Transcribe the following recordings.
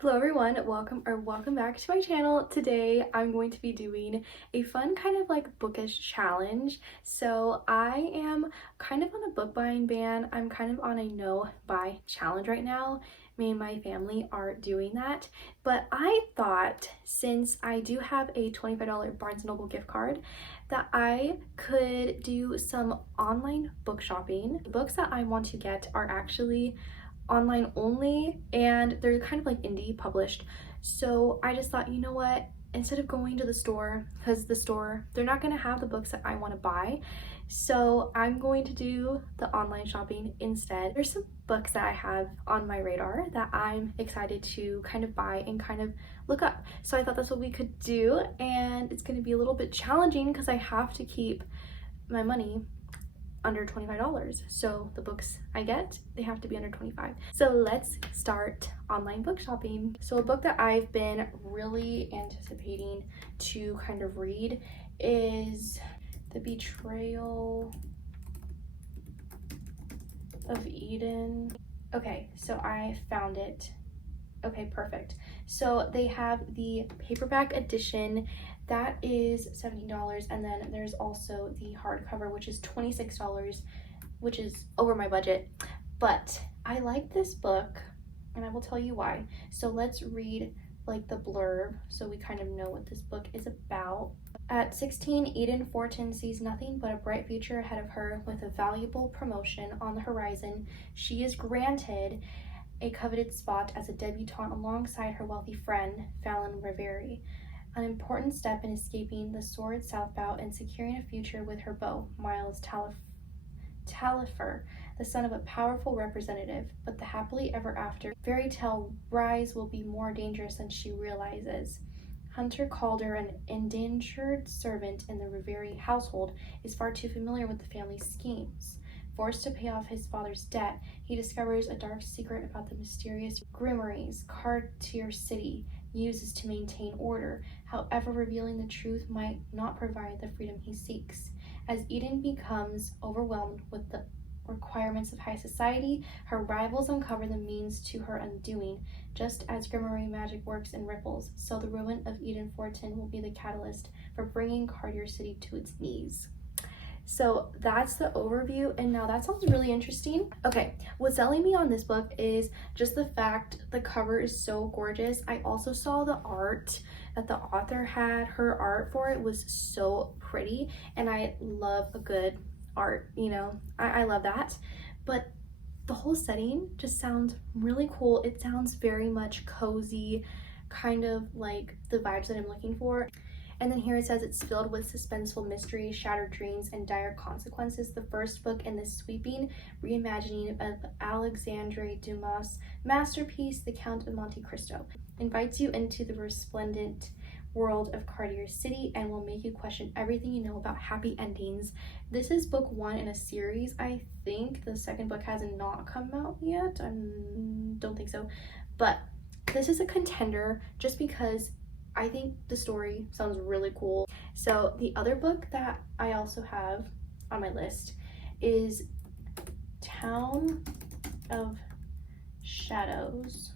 Hello everyone, welcome back to my channel. Today I'm going to be doing a fun kind of like bookish challenge. So I am kind of on a book buying ban. I'm kind of on a no buy challenge right now. Me and my family are doing that. But I thought since I do have a $25 Barnes & Noble gift card that I could do some online book shopping. The books that I want to get are actually online only and they're kind of like indie published. So I just thought, you know what, instead of going to the store, because the store, they're not going to have the books that I want to buy, so I'm going to do the online shopping instead. There's some books that I have on my radar that I'm excited to kind of buy and kind of look up. So I thought that's what we could do, and it's going to be a little bit challenging because I have to keep my money under $25. So the books I get, they have to be under 25. So let's start online book shopping. So a book that I've been really anticipating to kind of read is The Betrayal of Eden. Okay, so I found it. Okay, perfect. So they have the paperback edition that is $17, and then there's also the hardcover, which is $26, which is over my budget. But I like this book and I will tell you why. So let's read like the blurb so we kind of know what this book is about. At 16, Eden Fortin sees nothing but a bright future ahead of her. With a valuable promotion on the horizon, she is granted a coveted spot as a debutante alongside her wealthy friend, Fallon Riveri. An important step in escaping the sordid Southbow and securing a future with her beau, Miles Talifer, the son of a powerful representative. But the happily ever after fairy tale rise will be more dangerous than she realizes. Hunter Calder, an indentured servant in the Riveri household, is far too familiar with the family's schemes. Forced to pay off his father's debt, he discovers a dark secret about the mysterious grimoires Cartier City uses to maintain order. However, revealing the truth might not provide the freedom he seeks. As Eden becomes overwhelmed with the requirements of high society, her rivals uncover the means to her undoing. Just as grimoire magic works in ripples, so the ruin of Eden Fortin will be the catalyst for bringing Cartier City to its knees. So that's the overview, and now that sounds really interesting. Okay, what's selling me on this book is just the fact the cover is so gorgeous. I also saw the art that the author had. Her art for it was so pretty, and I love a good art, you know, I love that. But the whole setting just sounds really cool. It sounds very much cozy, kind of like the vibes that I'm looking for. And then here it says it's filled with suspenseful mystery, shattered dreams, and dire consequences. The first book in this sweeping reimagining of Alexandre Dumas' masterpiece, The Count of Monte Cristo, invites you into the resplendent world of Cartier City and will make you question everything you know about happy endings. This is book one in a series. I think the second book has not come out yet. I don't think so. But this is a contender just because I think the story sounds really cool. So the other book that I also have on my list is Town of Shadows.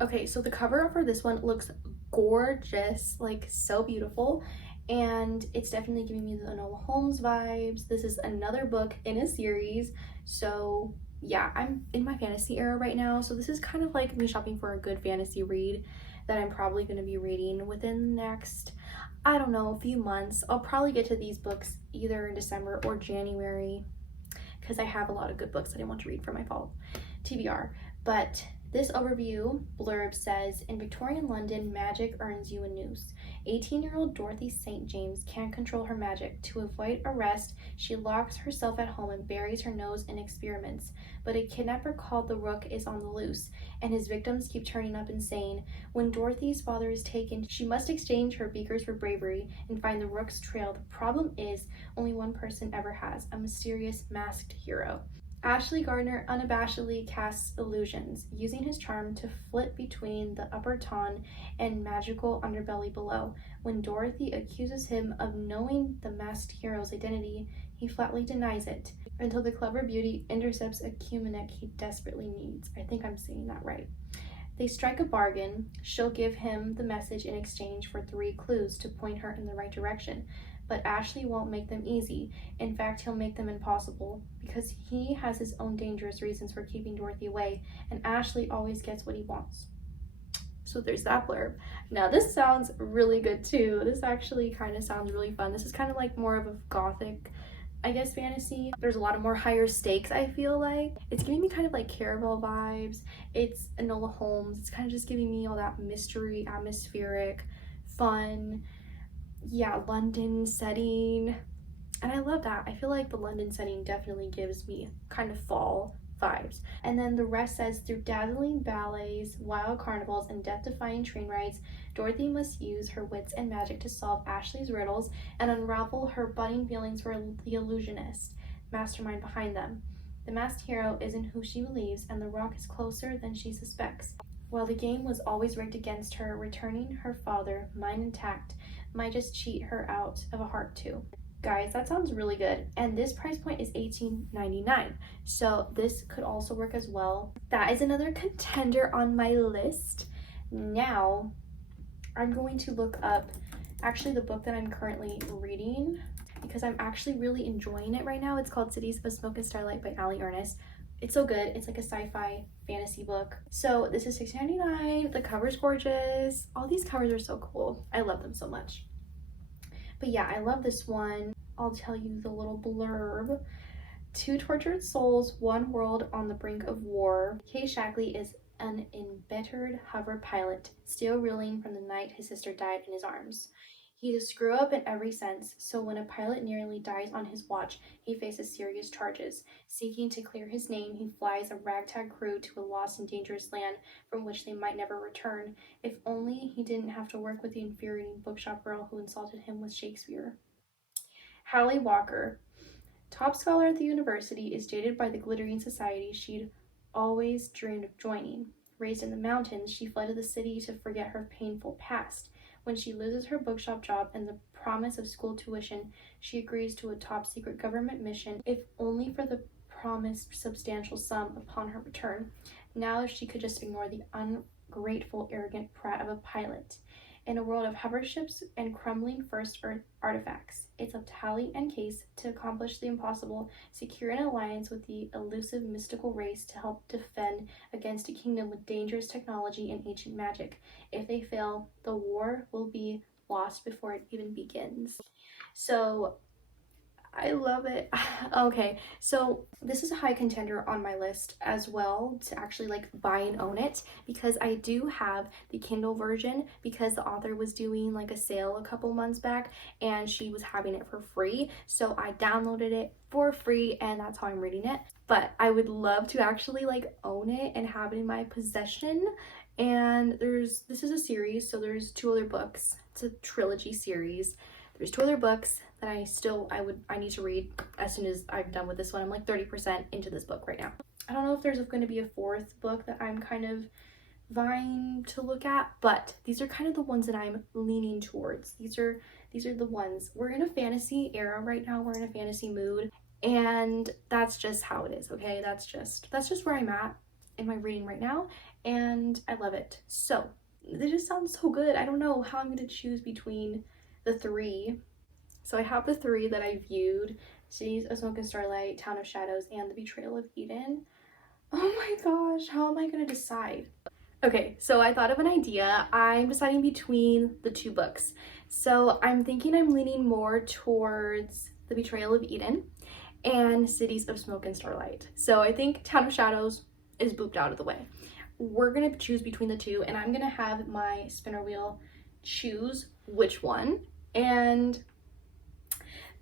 Okay, so the cover for this one looks gorgeous, like so beautiful, and it's definitely giving me the Enola Holmes vibes. This is another book in a series, so yeah, I'm in my fantasy era right now, so this is kind of like me shopping for a good fantasy read that I'm probably going to be reading within the next, I don't know, a few months. I'll probably get to these books either in December or January because I have a lot of good books that I want to read for my fall TBR. But this overview blurb says, in Victorian London, magic earns you a noose. 18-year-old Dorothy St. James can't control her magic. To avoid arrest, she locks herself at home and buries her nose in experiments. But a kidnapper called the Rook is on the loose, and his victims keep turning up insane. When Dorothy's father is taken, she must exchange her beakers for bravery and find the Rook's trail. The problem is, only one person ever has, a mysterious masked hero. Ashley Gardner unabashedly casts illusions, using his charm to flit between the upper ton and magical underbelly below. When Dorothy accuses him of knowing the masked hero's identity, he flatly denies it, until the clever beauty intercepts a cumunic he desperately needs. I think I'm saying that right. They strike a bargain. She'll give him the message in exchange for 3 clues to point her in the right direction. But Ashley won't make them easy. In fact, he'll make them impossible, because he has his own dangerous reasons for keeping Dorothy away, and Ashley always gets what he wants. So there's that blurb. Now this sounds really good too. This actually kind of sounds really fun. This is kind of like more of a gothic, I guess, fantasy. There's a lot of more higher stakes, I feel like. It's giving me kind of like Caraval vibes. It's Enola Holmes. It's kind of just giving me all that mystery, atmospheric, fun, yeah, London setting. And I love that. I feel like the London setting definitely gives me kind of fall vibes. And then the rest says, through dazzling ballets, wild carnivals, and death-defying train rides, Dorothy must use her wits and magic to solve Ashley's riddles and unravel her budding feelings for the illusionist mastermind behind them. The masked hero isn't who she believes, and the rock is closer than she suspects. While the game was always rigged against her, returning her father, mind intact, might just cheat her out of a heart too. Guys, that sounds really good. And this price point is $18.99. So this could also work as well. That is another contender on my list. Now, I'm going to look up actually the book that I'm currently reading, because I'm actually really enjoying it right now. It's called Cities of Smoke and Starlight by Allie Ernest. It's so good. It's like a sci-fi fantasy book. So this is $6.99. The cover's gorgeous. All these covers are so cool. I love them so much. But yeah, I love this one. I'll tell you the little blurb. 2 tortured souls, 1 world on the brink of war. Kay Shackley is an embittered hover pilot, still reeling from the night his sister died in his arms. He's a screw-up in every sense, so when a pilot nearly dies on his watch, he faces serious charges. Seeking to clear his name, he flies a ragtag crew to a lost and dangerous land from which they might never return. If only he didn't have to work with the infuriating bookshop girl who insulted him with Shakespeare. Hallie Walker, top scholar at the university, is jaded by the glittering society she'd always dreamed of joining. Raised in the mountains, she fled to the city to forget her painful past. When she loses her bookshop job and the promise of school tuition, she agrees to a top-secret government mission, if only for the promised substantial sum upon her return. Now if she could just ignore the ungrateful, arrogant prat of a pilot. In a world of hover ships and crumbling first Earth artifacts, it's up to Hallie and Case to accomplish the impossible, secure an alliance with the elusive mystical race to help defend against a kingdom with dangerous technology and ancient magic. If they fail, the war will be lost before it even begins. So I love it. Okay, so this is a high contender on my list as well, to actually like buy and own it, because I do have the Kindle version, because the author was doing like a sale a couple months back and she was having it for free. So I downloaded it for free and that's how I'm reading it. But I would love to actually like own it and have it in my possession. And this is a series, so there's 2 other books. It's a trilogy series. There's 2 other books that I need to read as soon as I'm done with this one. I'm like 30% into this book right now. I don't know if there's going to be a 4th book that I'm kind of vying to look at, but these are kind of the ones that I'm leaning towards. These are the ones. We're in a fantasy era right now. We're in a fantasy mood, and that's just how it is, okay? That's just where I'm at in my reading right now, and I love it. So it just sounds so good. I don't know how I'm going to choose between the 3. So I have the 3 that I viewed: Cities of Smoke and Starlight, Town of Shadows, and The Betrayal of Eden. Oh my gosh, how am I gonna decide? Okay, so I thought of an idea. I'm deciding between the 2 books. So I'm thinking I'm leaning more towards The Betrayal of Eden and Cities of Smoke and Starlight. So I think Town of Shadows is booped out of the way. We're gonna choose between the 2, and I'm gonna have my spinner wheel choose which one, and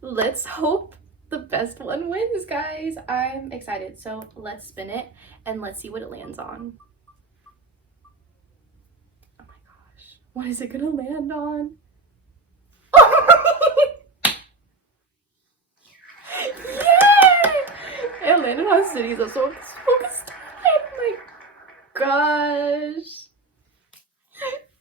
let's hope the best one wins, guys. I'm excited. So let's spin it and let's see what it lands on. Oh my gosh. What is it gonna land on? Yay! It landed on Cities of Smoke and Starlight. Oh my gosh.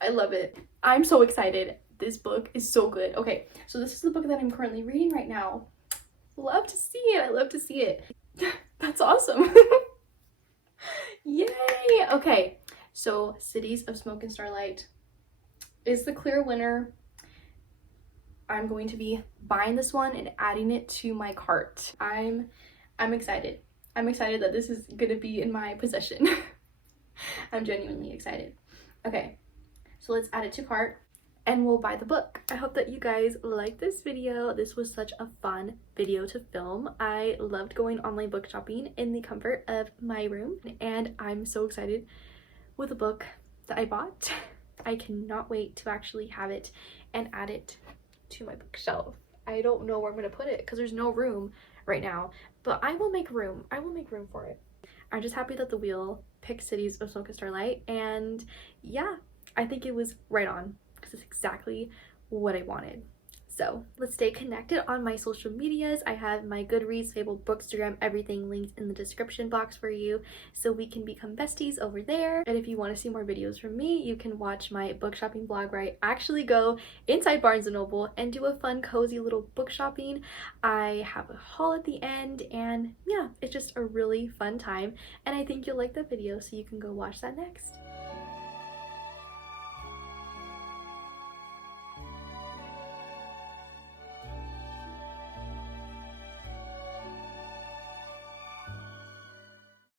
I love it. I'm so excited. This book is so good. Okay, so this is the book that I'm currently reading right now. Love to see it. I love to see it. That's awesome. Yay. Okay, So Cities of Smoke and Starlight is the clear winner. I'm going to be buying this one and adding it to my cart. I'm excited. I'm excited that this is gonna be in my possession. I'm genuinely excited. Okay, so let's add it to cart and we'll buy the book. I hope that you guys liked this video. This was such a fun video to film. I loved going online book shopping in the comfort of my room, and I'm so excited with the book that I bought. I cannot wait to actually have it and add it to my bookshelf. I don't know where I'm gonna put it because there's no room right now, but I will make room. I will make room for it. I'm just happy that the wheel picked Cities of Smoke and Starlight, and yeah, I think it was right on because it's exactly what I wanted. So let's stay connected on my social medias. I have my Goodreads, Fable, Bookstagram, everything linked in the description box for you, so we can become besties over there. And if you want to see more videos from me, you can watch my book shopping vlog where I actually go inside Barnes & Noble and do a fun, cozy little book shopping. I have a haul at the end, and yeah, it's just a really fun time, and I think you'll like that video, so you can go watch that next.